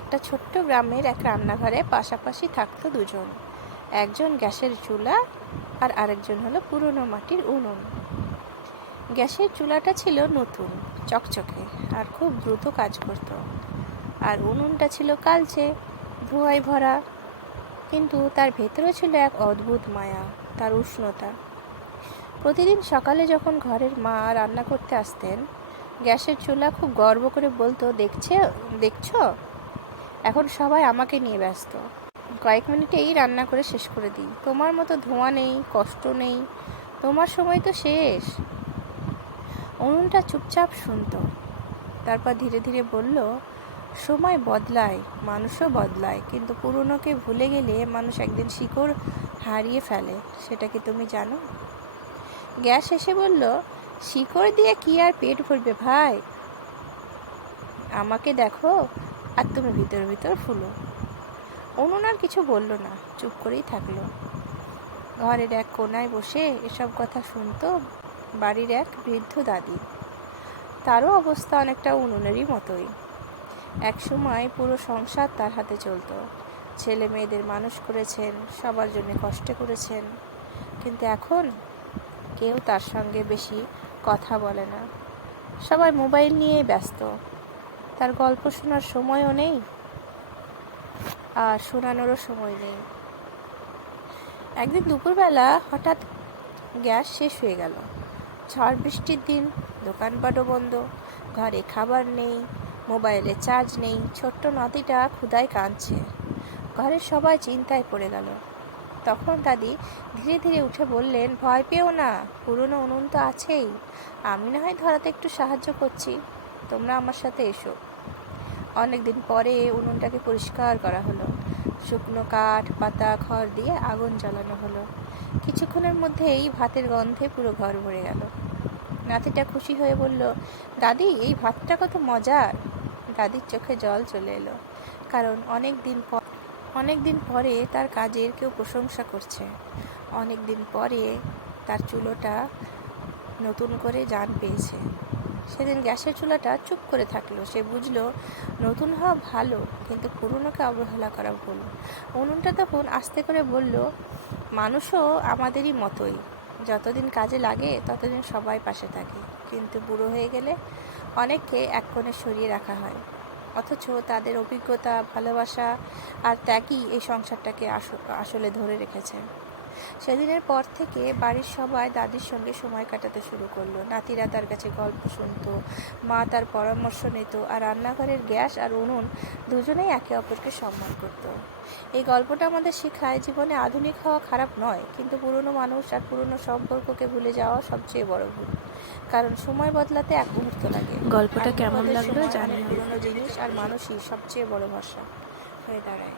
একটা ছোট্ট গ্রামের এক রান্নাঘরে পাশাপাশি থাকতো দুজন। একজন গ্যাসের চুলা আর আরেকজন হলো পুরনো মাটির উনুন। গ্যাসের চুলাটা ছিল নতুন, চকচকে আর খুব দ্রুত কাজ করত। আর উনুনটা ছিল কালচে, ধোঁয়ায় ভরা, কিন্তু তার ভেতরে ছিল এক অদ্ভুত মায়া, তার উষ্ণতা। প্রতিদিন সকালে যখন ঘরের মা রান্না করতে আসতেন, গ্যাসের চুলা খুব গর্ব করে বলতো, দেখছো, এখন সবাই আমাকে নিয়ে ব্যস্ত। কয়েক মিনিটেই রান্না করে শেষ করে দিই। তোমার মতো ধোঁয়া নেই, কষ্ট নেই, তোমার সময় তো শেষ। উনুনটা চুপচাপ শুনতো, তারপর ধীরে ধীরে বলল, সময় বদলায়, মানুষও বদলায়, কিন্তু পুরনোকে ভুলে গেলে মানুষ একদিন শিকড় হারিয়ে ফেলে। সেটা কি তুমি জানো? গ্যাস এসে বলল, শিকড় দিয়ে কি আর পেট ভরবে ভাই? আমাকে দেখো আর তুমি ভিতর ভিতর ফুলো। উনুন আর কিছু বলল না, চুপ করেই থাকলো। ঘরের এক কোনায় বসে এসব কথা শুনতো বাড়ির এক বৃদ্ধ দাদি। তারও অবস্থা অনেকটা উনুনেরই মতোই। এক সময় পুরো সংসার তার হাতে চলতো। ছেলে মেয়েদের মানুষ করেছেন, সবার জন্য কষ্ট করেছেন, কিন্তু এখন কেউ তার সঙ্গে বেশি কথা বলে না। সবাই মোবাইল নিয়ে ব্যস্ত। তার গল্প শোনার সময়ও নেই, আর শোনানোরও সময় নেই। একদিন দুপুরবেলা হঠাৎ গ্যাস শেষ হয়ে গেল। ঝড় বৃষ্টির দিন, দোকানপাটও বন্ধ, ঘরে খাবার নেই, মোবাইলে চার্জ নেই। ছোট্ট নাতিটা ক্ষুধায় কাঁদছে। ঘরের সবাই চিন্তায় পড়ে গেল। তখন দাদি ধীরে ধীরে উঠে বললেন, ভয় পেও না, পুরনো উনুন তো আছেই, আমি না হয় ধরাতে একটু সাহায্য করছি, তোমরা আমার সাথে এসো। অনেকদিন পরে উনুনটাকে পরিষ্কার করা হলো। শুকনো কাঠ, পাতা, খড় দিয়ে আগুন জ্বালানো হলো। কিছুক্ষণের মধ্যেই ভাতের গন্ধে পুরো ঘর ভরে গেল। নাতিটা খুশি হয়ে বলল, দাদি, এই ভাতটা কত মজার। দাদির চোখে জল চলে এলো, কারণ অনেক দিন পরে তার কাজের কেউ প্রশংসা করছে। অনেক দিন পরে তার চুলোটা নতুন করে জান পেয়েছে। সেদিন গ্যাসের চুলাটা চুপ করে থাকলো। সে বুঝলো, নতুন হওয়া ভালো, কিন্তু পুরনোকে অবহেলা করা ভুল। উনুনটা তখন আস্তে করে বলল, মানুষও আমাদেরই মতোই, যতদিন কাজে লাগে ততদিন সবাই পাশে থাকে, কিন্তু বুড়ো হয়ে গেলে অনেককে এক কোণে সরিয়ে রাখা হয়। অথচ তাদের অভিজ্ঞতা, ভালোবাসা আর ত্যাগই এই সংসারটাকে আসলে ধরে রেখেছে। সেদিনের পর থেকে বাড়ির সবাই দাদির সঙ্গে সময় কাটাতে শুরু করলো। নাতিরা তার কাছে গল্প শুনতো, মা তার পরামর্শ নিত, আর রান্নাঘরের গ্যাস আর উনুন দুজনেই একে অপরকে সম্মান করত। এই গল্পটা আমাদের শেখায়, জীবনে আধুনিক হওয়া খারাপ নয়, কিন্তু পুরনো মানুষ আর পুরনো সম্পর্ককে ভুলে যাওয়া সবচেয়ে বড় ভুল। কারণ সময় বদলাতে এক মুহূর্ত লাগে। গল্পটা কেমন লাগলো জানিও। পুরনো জিনিস আর মানুষই সবচেয়ে বড় ভরসা হয়ে দাঁড়ায়।